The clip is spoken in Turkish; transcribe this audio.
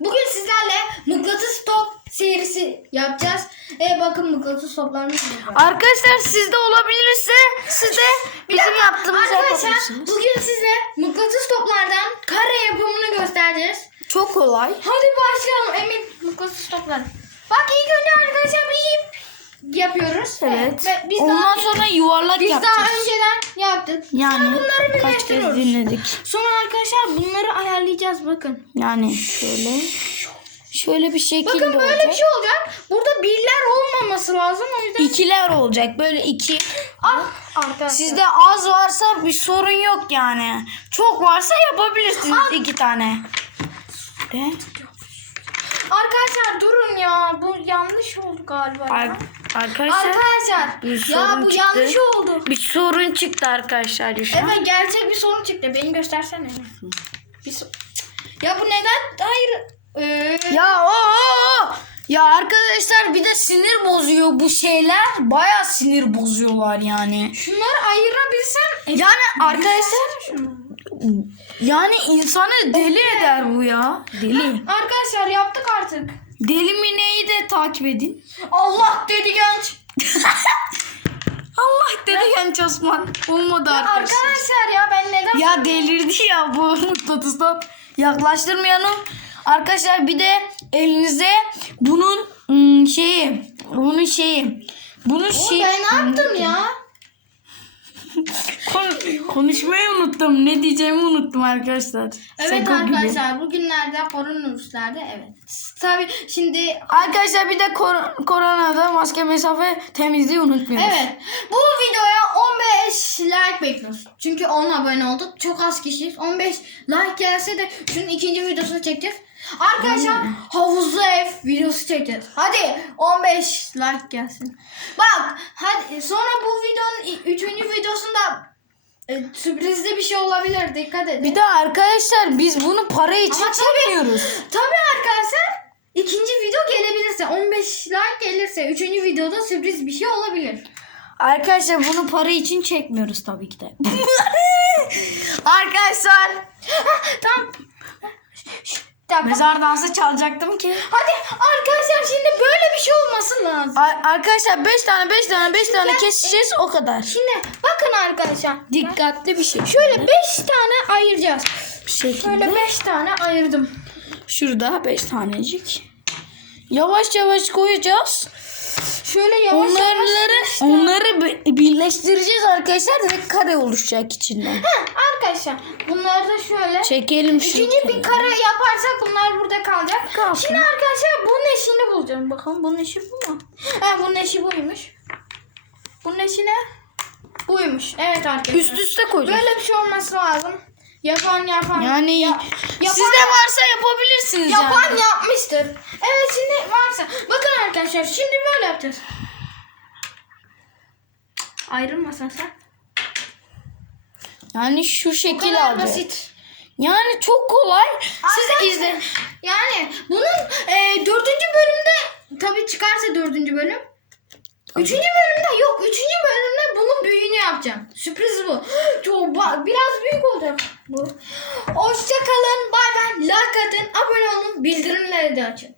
Bugün sizlerle mıknatıs top serisi yapacağız. E bakın mıknatıs toplarımız var. Arkadaşlar sizde olabilirse siz de bizim dakika, yaptığımızı Arkadaşlar yapabilirsiniz. bugün size mıknatıs toplardan kare yapımını göstereceğiz. Çok kolay. Hadi başlayalım Emin mıknatıs toplar. Bak ilk önce arkadaşlar bir ip yapıyoruz. Evet. Ve biz Ondan daha, sonra yuvarlak biz yapacağız. daha önceden yaptık. Sonra yani bunları kaç kez dinledik. Sonra arkadaşlar bunları ayarlayacağız bakın. Yani şöyle. Şöyle bir şekilde Bakın böyle olacak. bir şey olacak. Burada birler olmaması lazım o yüzden. İkiler olacak. Böyle iki. Ah arkadaşlar. Sizde az varsa bir sorun yok yani. Çok varsa yapabilirsiniz iki tane. De. Arkadaşlar durun ya. Bu yanlış oldu galiba. Ar- arkadaşlar Arkadaşlar bir ya bu çıktı. yanlış oldu. bir sorun çıktı arkadaşlar şu an. Evet gerçek bir sorun çıktı. Beni göstersene. Bir so- ya bu neden? Hayır. Ee, Ya o, o, o. Ya arkadaşlar bir de sinir bozuyor bu şeyler. Baya sinir bozuyorlar yani. şunları ayırabilsem. Yani arkadaşlar yani insanı deli eder bu ya. Deli. Arkadaşlar yaptık artık. Deli Mine'yi de takip edin. Allah dedi genç. Allah dedi genç Osman. Olmadı arkadaşlar. Arkadaşlar ya ben neden? Ya delirdi ya bu mıknatıstan. Yaklaştırmayalım. Arkadaşlar bir de elinize bunun ım, şeyi, bunun şeyi, bunun Oğlum şeyi. ben ne yaptım ya? Kon- konuşmayı unuttum. Ne diyeceğimi unuttum arkadaşlar. Evet gibi. arkadaşlar bugünlerde koronavirüslerde evet. Tabii şimdi Arkadaşlar bir de kor- koronada maske mesafe temizliği unutmuyoruz. evet bu videoya 15 like bekliyoruz. Çünkü 10 abone olduk. Çok az kişiyiz. 15 like gelse de şunun ikinci videosunu çekeceğiz. Arkadaşlar havuzlu ev videosu çekeceğiz. Hadi 15 like gelsin. Bak hadi sonra bu videonun i- üçüncü videosunda e, sürprizli bir şey olabilir. Dikkat edin. Bir de arkadaşlar biz bunu para için Ama tabii- çekmiyoruz. Tabii arkadaşlar ikinci video gelebilirse 15 like gelirse üçüncü videoda sürpriz bir şey olabilir. Arkadaşlar bunu para için çekmiyoruz tabii ki de. arkadaşlar tamam. Dakika. mezar dansı çalacaktım ki. Hadi arkadaşlar şimdi böyle bir şey olması lazım. Ar- arkadaşlar 5 tane 5 tane 5 tane keseceğiz o kadar. Şimdi bakın arkadaşlar. Dikkatli bir şey. Şöyle 5 tane ayıracağız. bir şekilde. Şöyle 5 tane ayırdım. Şurada 5 tanecik. Yavaş yavaş koyacağız. Şöyle yavaş Onları yavaş. onları bi- birleştireceğiz arkadaşlar. Direkt kare oluşacak içinden. Ha, arkadaşlar bunları da şöyle. Çekelim. İkinci bir kare yaparsak bunlar burada kalacak. Kalsın. Şimdi arkadaşlar bunun eşini bulacağım. Bakalım bunun eşi bu mu? Ha bunun eşi buymuş. Bunun eşi ne? Buymuş. Evet arkadaşlar. Üst üste koyacağız. Böyle bir şey olması lazım. Yapan yapan. Yani Ya- yapan, sizde varsa yapabilirsiniz yapan yani. yapmıştır. Evet şimdi varsa. Bakın arkadaşlar şimdi böyle yapacağız. Ayrılmasan sen. Yani şu şekil alacak. basit. Yani çok kolay. Siz Arkadaşlar, izle. Yani bunun e, dördüncü bölümde tabii çıkarsa dördüncü bölüm. Üçüncü bölümde yok. Üçüncü bölümde bunun büyüğünü yapacağım. Sürpriz bu. Çok ba- biraz büyük olacak bu. Hoşça kalın. Bay bay. Like atın. Abone olun. Bildirimleri de açın.